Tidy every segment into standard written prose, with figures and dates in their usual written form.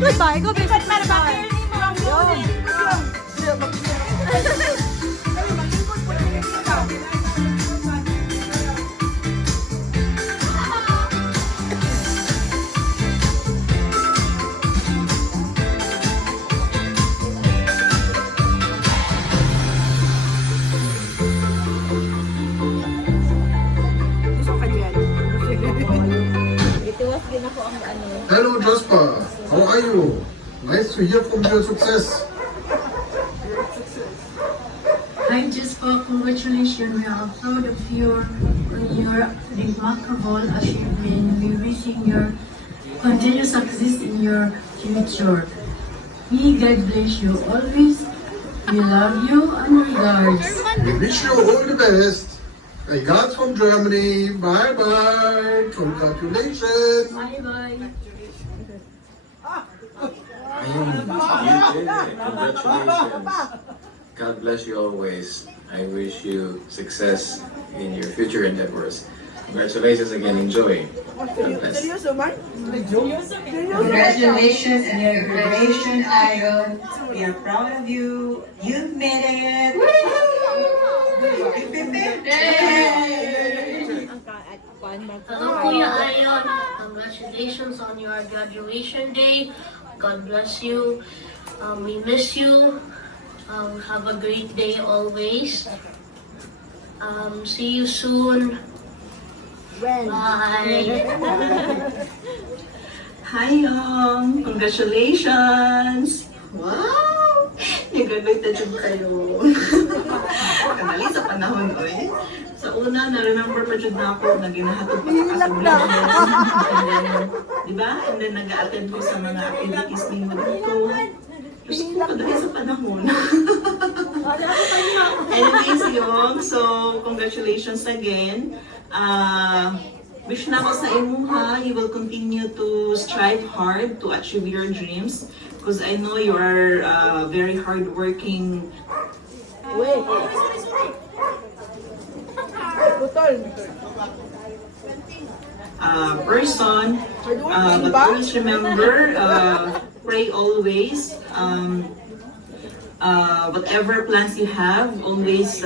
ikot ba? Ikaw ba? Ikot para ba? Hello, Jasper. How are you? Nice to hear from your success. Hi Jasper, congratulations. We are proud of your remarkable achievement. We wishing your continued success in your future. May God bless you always. We love you and regards. We wish you all the best. Regards from Germany. Bye bye. Congratulations. Bye bye. I am you did it. Congratulations. God bless you always. I wish you success in your future endeavors. Congratulations again. Enjoy. God bless. Congratulations on your graduation, Iron. We are proud of you. You've made it. Kuya Ayon, congratulations on your graduation day. God bless you. We miss you. Have a great day always. See you soon. Bye. Hi, congratulations. Wow! Nag-graduate na dyan kayo. Kanali sa panahon, oy. Sa una, na-remember pa dyan na ako na ginahatod pa kakasubla. Diba? And then nag-a-attend ko sa mga activities ninyo dito. Diyos ko, kadali sa panahon. Anyways, yun. So, congratulations again. Wish na ako sa imo ha. You will continue to strive hard to achieve your dreams. Because I know you are very hardworking. Person. But always remember, pray always. Whatever plans you have, always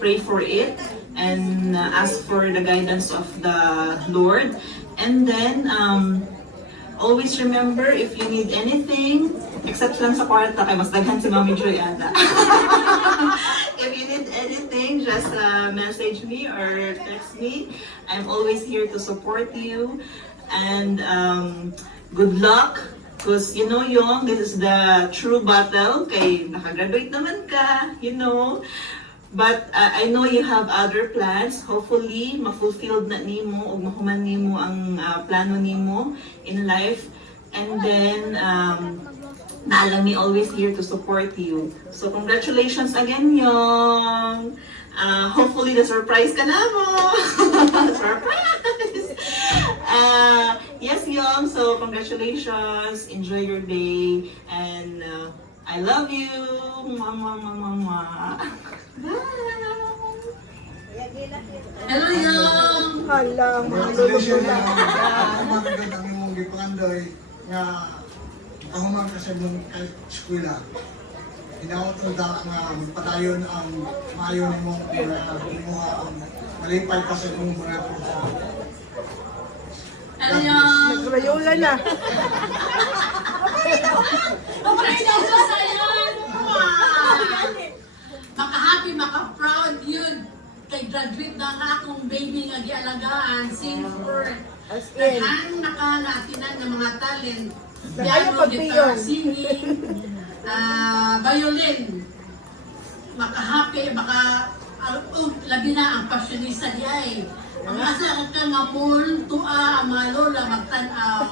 pray for it and ask for the guidance of the Lord. And then, always remember, if you need anything, except lang sa kwarta, kay mas daghan si Mami Joy ata. If you need anything, just message me or text me. I'm always here to support you. And good luck. Because you know, Yong, this is the true battle. Kay nakagraduate naman ka, you know. But I know you have other plans. Hopefully, ma-fulfilled na nimo o mahuman nimo ang plano nimo in life. And then, naalam me always here to support you. So, congratulations again, Yong. Hopefully, the surprise ka na mo. Surprise! Yes, Yong. So, congratulations. Enjoy your day. And I love you. Mama, mama, mama. Hello, Yong! Hala, mga Congratulations lulog na magandang ang imong gipangandoy nga kahuman ka sa imong eskwela. Hinaot mo da nga padayon ang maayo nimo ang malipay ka sa imong mga kurso. Hello, Yong! Nagkrayola na. Congratulations sa Ayon! Maka-happy, maka-proud yun. Kay graduate na nga akong baby nga gialagaan since birth. As in. Naghan nakanatinan ng mga talent. Ayaw Piano, pag-piyon. guitar, singing, violin. Maka-happy, labi na ang passionista niya eh. Ang asa ka nga mul, tua, ang mga lola, magtanaw.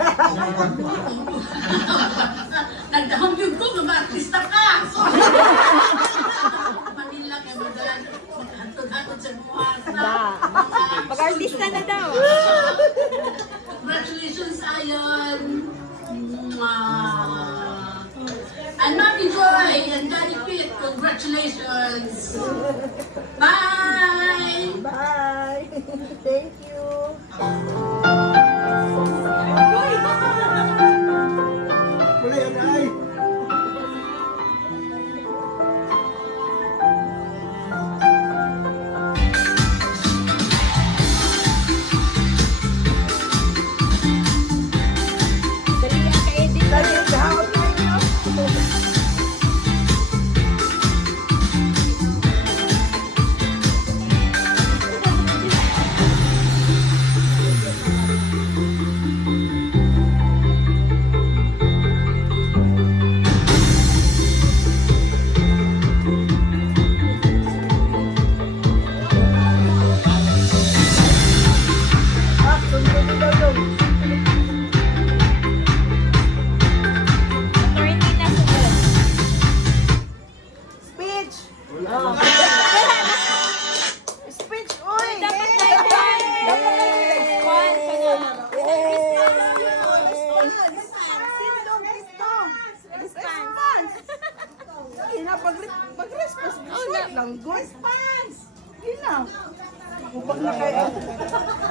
Nagdahong yun ko, mag-artista ka! So, Manila kayo magalan, hatod-hatod sa buwan. Pag-artista na daw. Congratulations, Ayon! And Mami Joy and Daddy Pete, congratulations! Bye! Bye. Thank you.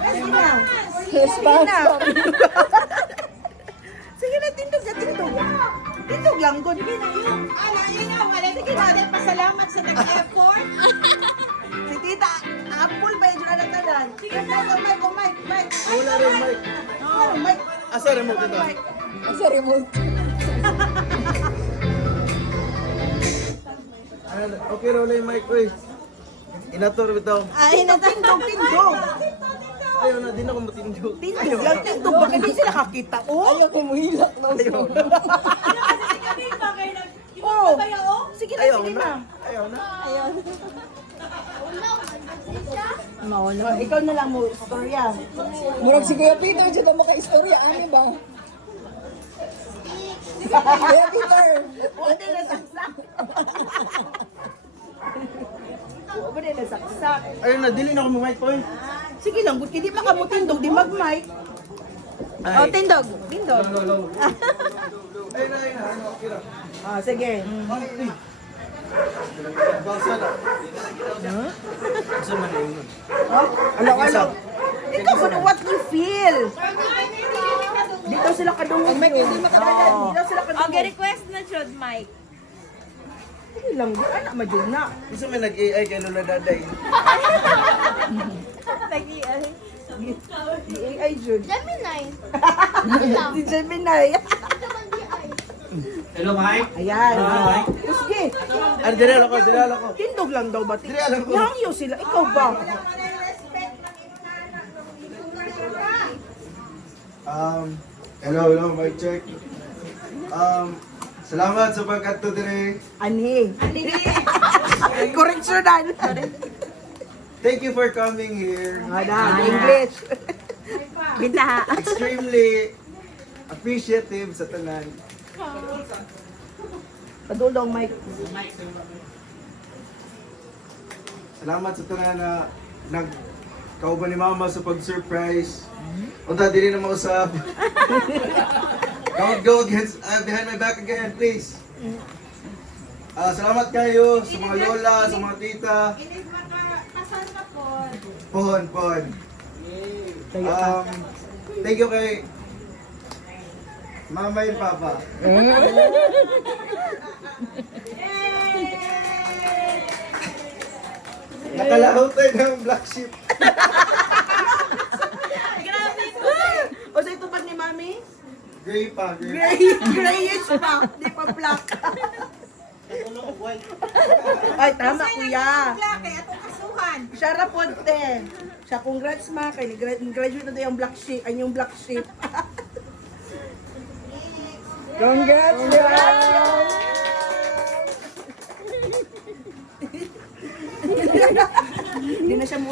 Sige na. Sige na. Sige na, tindog na, tindog. Tindog lang, good. Sige na, yun. Sige na, Pasalamat sa nag-effort. si tita, apple ba yung dyan na nagtalan? Sige na, Mike. Wala rin, Mike. Mike. Asa remote ito? Asa remote? Okay, roll yung mic, uy. Inator bitaw. Ay, tindog. Ayaw na, di na ako matindog. Tindog lang, tindog. Bakit di sila kakita? Oh? Ayaw ko muhilak na. Oh. Sige na, Ayaw sige na. na. Ayaw na. Mauna. Ikaw na lang mo, istorya. Murag si Kuya Peter, dyan mo ka-istorya. Ano ba? Kuya Peter! Wala na saksak. Wala na saksak. Ayaw na, dili na ako mic ko, eh. Sige lang, buti di makamutindog, di mag-mic. Ay. Oh, tindog. Tindog. Ayun na, ano, kira. Ah, sige. Bangsa na. Bangsa man na yun. Oh, alo. Ikaw kung what you feel. Dito sila kadungog. Ang mic hindi makadalan. Dito sila kadungog. Okay, request na Jod, Mike. Sige lang, di anak madun na. Isa may nag-AI kay Lola Daday. Di AI Jud. Gemini. Si Gemini. Hello, Mike. Ayan. Sige. Ano, dinalo ko. Tindog lang daw ba? Dire, alam ko. Hangyo sila. Ikaw ba? Hello, mic check. Salamat sa pagkadto dire. Anhi. Correctional. Thank you for coming here. English. Bintaha. Extremely appreciative sa tanan. Padulong, Mike. Salamat sa tanan na nagkauban ni Mama sa pag-surprise. Unta dili na mausap. Don't go against behind my back again, please. Salamat kayo sa mga lola, sa mga tita. Pohon. Thank you kay Mama and Papa. Nakalaot tayo ng black sheep. O sa ito pa ni Mami? Gray pa, gray. Grayish pa. Di pa black. Ay, tama kuya. Siya raponte. Siya congrats ma. Kay graduate na daw yung black sheep. Ay yung black sheep. Congrats! Hindi na siya